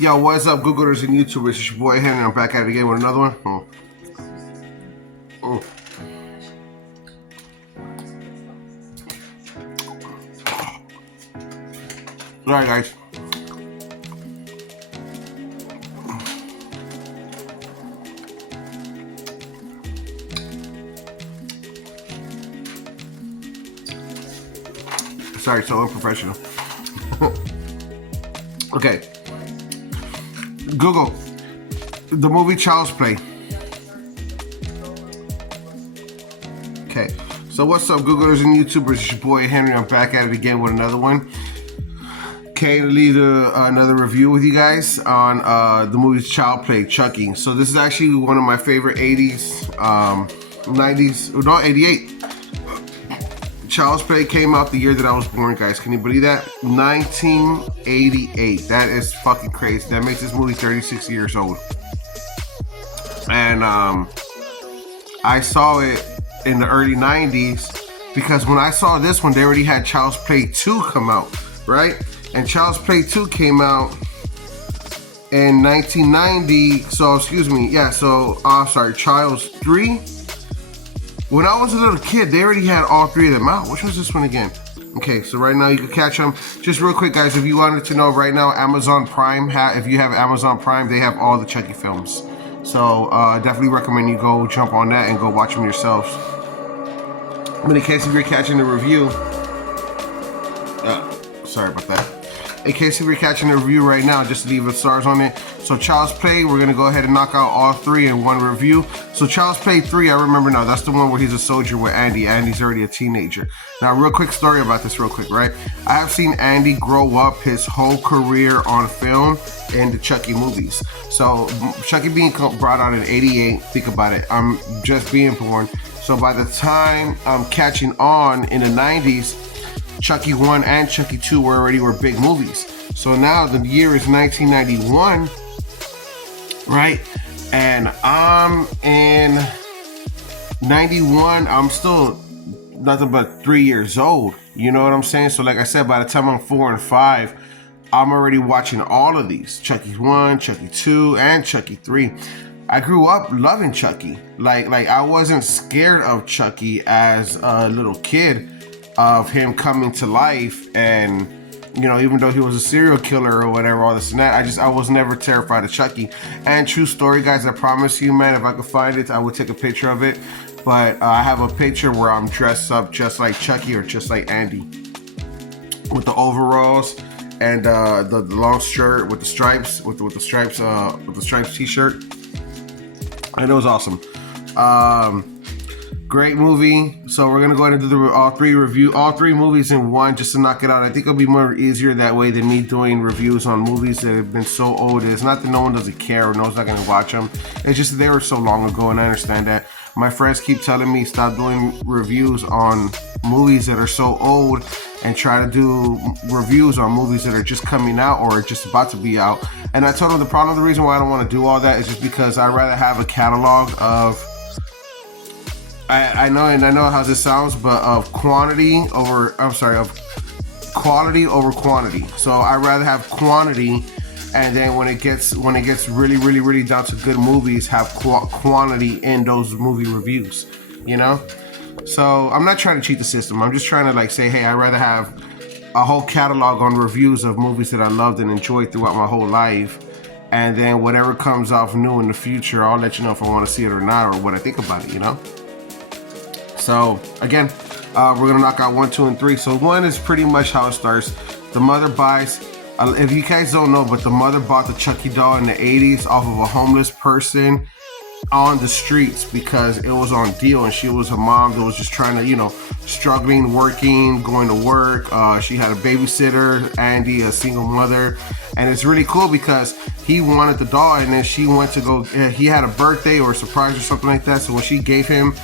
Yo, what's up, Googlers and YouTubers? It's your boy Henry. I'm back at it again with another one. Sorry, guys. Sorry, so unprofessional. Okay. Google the movie Child's Play. Okay. So what's up, Googlers and YouTubers? It's your boy Henry. I'm back at it again with another one. Okay, to leave another review with you guys on the movie Child's Play, Chucky. So this is actually one of my favorite 80s, 90s, no, 88. Child's Play came out the year that I was born, guys. Can you believe that? 1988. That is fucking crazy. That makes this movie 36 years old. And I saw it in the early 90s because when I saw this one, they already had Child's Play 2 come out, right? And Child's Play 2 came out in 1990. So, excuse me. Yeah, so, sorry, Child's 3. When I was a little kid, they already had all three of them out. Which was this one again? Okay, so right now you can catch them. Just real quick, guys, if you wanted to know, right now, Amazon Prime, if you have Amazon Prime, they have all the Chucky films. So definitely recommend you go jump on that and go watch them yourselves. But in case if you're catching the review, sorry about that. In case if you're catching the review right now, just leave the stars on it. So Child's Play, we're going to go ahead and knock out all three in one review. So Child's Play 3, I remember now, that's the one where he's a soldier with Andy. Andy's already a teenager. Now, real quick story about this real quick, right? I have seen Andy grow up his whole career on film in the Chucky movies. So Chucky being brought out in 88, think about it, I'm just being born. So by the time I'm catching on in the 90s, Chucky 1 and Chucky 2 were big movies. So now the year is 1991, right? And I'm in 91, I'm still nothing but 3 years old. You know what I'm saying? So like I said, by the time I'm 4 and 5, I'm already watching all of these. Chucky 1, Chucky 2, and Chucky 3. I grew up loving Chucky. Like I wasn't scared of Chucky as a little kid, of him coming to life, and you know, even though he was a serial killer or whatever, all this and that, I was never terrified of Chucky. And true story, guys, I promise you, man, if I could find it, I would take a picture of it. But I have a picture where I'm dressed up just like Chucky or just like Andy, with the overalls and the long shirt with the stripes, with the stripes t-shirt, and it was awesome. Great movie. So we're gonna go ahead and do all three movies in one, just to knock it out. I think it'll be more easier that way than me doing reviews on movies that have been so old. It's not that no one doesn't care or no one's not gonna watch them. It's just that they were so long ago, and I understand that. My friends keep telling me stop doing reviews on movies that are so old and try to do reviews on movies that are just coming out or just about to be out. And I told them the reason why I don't want to do all that is just because I'd rather have a catalog of, I know how this sounds, but of quality over quantity. So I'd rather have quantity, and then when it gets really down to good movies, have quantity in those movie reviews, you know? So I'm not trying to cheat the system. I'm just trying to like say, hey, I'd rather have a whole catalog on reviews of movies that I loved and enjoyed throughout my whole life, and then whatever comes off new in the future, I'll let you know if I want to see it or not, or what I think about it, you know? So again, we're gonna knock out 1, 2, and 3. So 1 is pretty much how it starts. The mother buys, if you guys don't know, but the mother bought the Chucky doll in the 80s off of a homeless person on the streets because it was on deal, and she was a mom that was just trying to, you know, struggling, working, going to work. She had a babysitter, Andy, a single mother, and it's really cool because he wanted the doll, and then she went to go, he had a birthday or a surprise or something like that, so when she gave him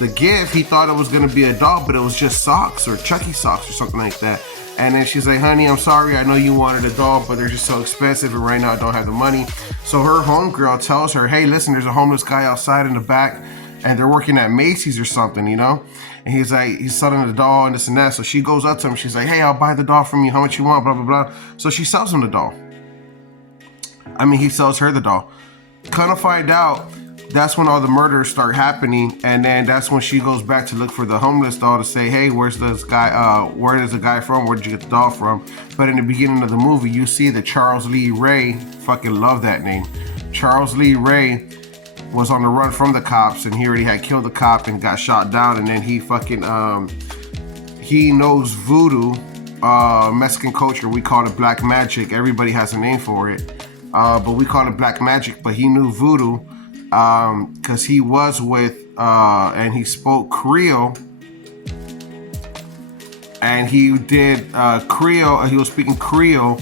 the gift, he thought it was going to be a doll, but it was just socks or Chucky socks or something like that. And then she's like, honey, I'm sorry, I know you wanted a doll, but they're just so expensive, and right now I don't have the money. So her homegirl tells her, hey, listen, there's a homeless guy outside in the back, and they're working at Macy's or something, you know? And he's like, he's selling the doll and this and that. So she goes up to him, she's like, hey, I'll buy the doll from you, how much you want, blah, blah, blah. So she sells him the doll. I mean, he sells her the doll. Kind of find out, that's when all the murders start happening, and then that's when she goes back to look for the homeless doll to say, hey, where's this guy, where is the guy from, where did you get the doll from? But in the beginning of the movie, you see that Charles Lee Ray, fucking love that name, Charles Lee Ray was on the run from the cops, and he already had killed the cop and got shot down, and then he fucking, he knows voodoo, Mexican culture, we call it black magic, everybody has a name for it, but we call it black magic, but he knew voodoo, because he was with, and he spoke Creole, and he did Creole, he was speaking Creole,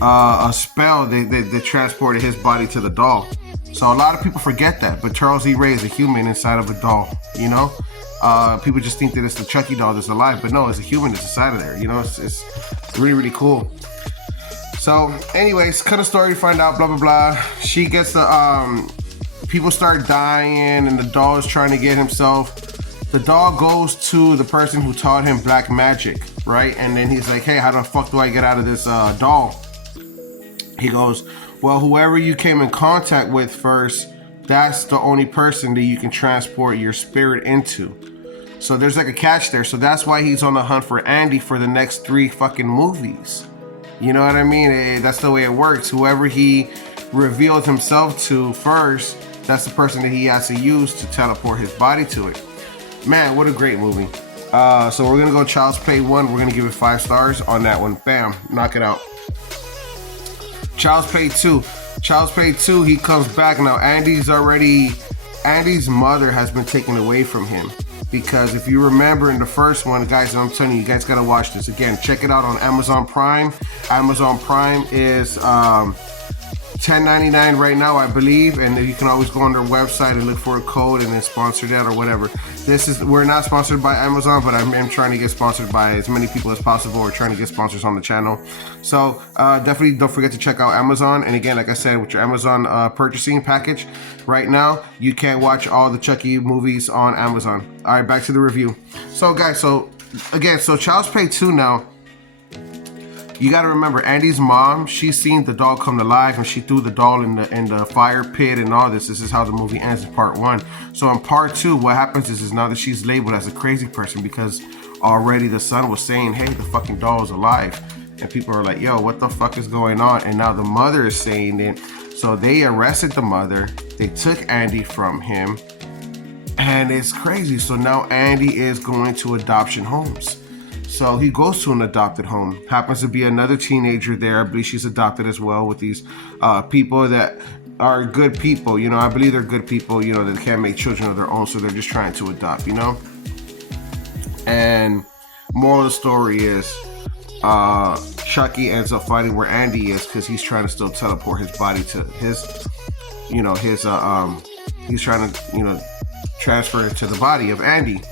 a spell that transported his body to the doll. So a lot of people forget that, but Charles E. Ray is a human inside of a doll, you know? People just think that it's the Chucky doll that's alive, but no, it's a human that's inside of there, you know? It's really, really cool. So anyways, cut a story, find out, blah, blah, blah. She gets the, people start dying, and the doll is trying to get himself. The doll goes to the person who taught him black magic, right? And then he's like, hey, how the fuck do I get out of this doll? He goes, well, whoever you came in contact with first, that's the only person that you can transport your spirit into. So there's like a catch there. So that's why he's on the hunt for Andy for the next 3 fucking movies. You know what I mean? That's the way it works. Whoever he revealed himself to first, that's the person that he has to use to teleport his body to it. Man, what a great movie. So we're gonna go Child's Play 1. We're gonna give it 5 stars on that one. Bam, knock it out. Child's Play 2. Child's Play 2, he comes back. Now, Andy's mother has been taken away from him. Because if you remember in the first one, guys, I'm telling you, you guys gotta watch this. Again, check it out on Amazon Prime. Amazon Prime is $10.99 right now, I believe, and you can always go on their website and look for a code and then sponsor that or whatever. We're not sponsored by Amazon, but I'm trying to get sponsored by as many people as possible. We're trying to get sponsors on the channel. So definitely don't forget to check out Amazon. And again, like I said, with your Amazon purchasing package right now, you can watch all the Chucky movies on Amazon. All right, back to the review. So guys, so Child's Play 2 now. You got to remember, Andy's mom, she's seen the doll come to life, and she threw the doll in the fire pit and all this. This is how the movie ends in part 1. So in part 2, what happens is now that she's labeled as a crazy person, because already the son was saying, hey, the fucking doll is alive. And people are like, yo, what the fuck is going on? And now the mother is saying it. So they arrested the mother. They took Andy from him. And it's crazy. So now Andy is going to adoption homes. So he goes to an adopted home. Happens to be another teenager there. I believe she's adopted as well, with these people that are good people. You know, I believe they're good people, you know, that can't make children of their own. So they're just trying to adopt, you know. And moral of the story is Chucky ends up finding where Andy is, because he's trying to still teleport his body to his, you know, his, he's trying to, you know, transfer it to the body of Andy.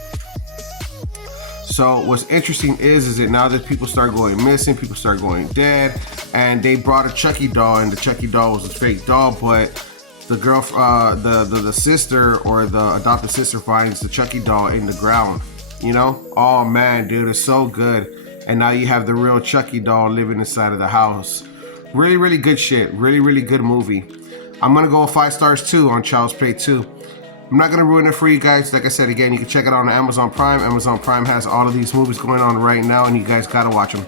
So what's interesting is that now that people start going missing, people start going dead, and they brought a Chucky doll, and the Chucky doll was a fake doll, but the girl, the sister or the adopted sister finds the Chucky doll in the ground. You know? Oh man, dude, it's so good. And now you have the real Chucky doll living inside of the house. Really, really good shit. Really, really good movie. I'm gonna go with 5 stars too on Child's Play 2. I'm not going to ruin it for you guys. Like I said, again, you can check it out on Amazon Prime. Amazon Prime has all of these movies going on right now, and you guys got to watch them.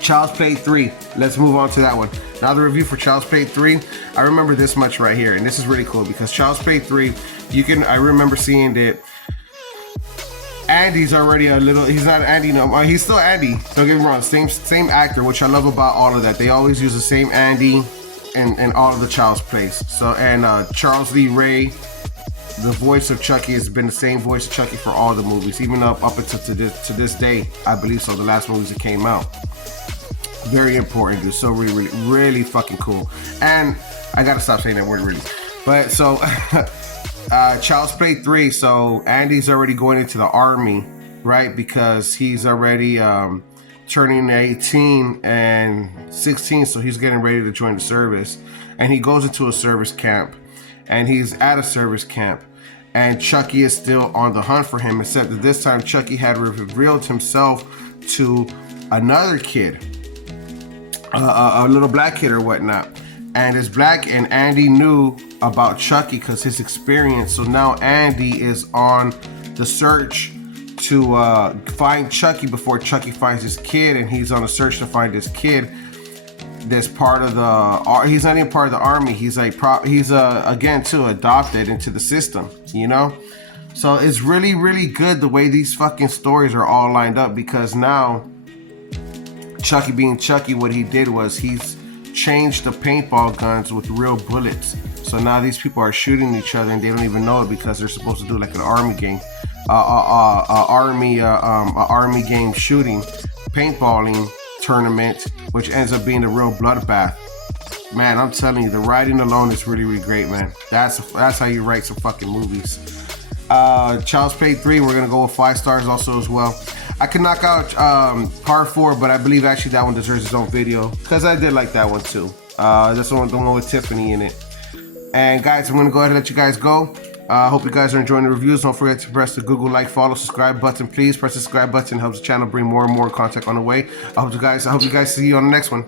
Child's Play 3. Let's move on to that one. Now the review for Child's Play 3. I remember this much right here, and this is really cool because Child's Play 3, I remember seeing that Andy's already a little, he's not Andy no more. He's still Andy. Don't get me wrong. Same actor, which I love about all of that. They always use the same Andy in all of the Child's Plays. So, and Charles Lee Ray, the voice of Chucky, has been the same voice of Chucky for all the movies, even up until to this day, I believe so. The last movies that came out, very important, dude. So really, really, really fucking cool. And I gotta stop saying that word really. But so, Child's Play 3. So Andy's already going into the army, right? Because he's already turning 18 and 16, so he's getting ready to join the service. And he goes into a service camp, and he's at a service camp. And Chucky is still on the hunt for him, except that this time Chucky had revealed himself to another kid, a little black kid or whatnot. And it's black, and Andy knew about Chucky because his experience. So now Andy is on the search to find Chucky before Chucky finds his kid, and he's on a search to find his kid. That's part of the. He's not even part of the army. He's like he's again too adopted into the system. You know, so it's really really good the way these fucking stories are all lined up, because now Chucky being Chucky, what he did was he's changed the paintball guns with real bullets. So now these people are shooting each other and they don't even know it, because they're supposed to do like an army game, army game shooting, paintballing tournament, which ends up being a real bloodbath. Man, I'm telling you, the writing alone is really really great, man. That's how you write some fucking movies. Child's Play 3, we're gonna go with 5 stars also as well. I could knock out Part 4, but I believe actually that one deserves its own video, because I did like that one too. That's the one with Tiffany in it. And guys, I'm going to go ahead and let you guys go. I hope you guys are enjoying the reviews. Don't forget to press the Google like, follow, subscribe button. Please press the subscribe button. It helps the channel bring more and more content on the way. I hope you guys see you on the next one.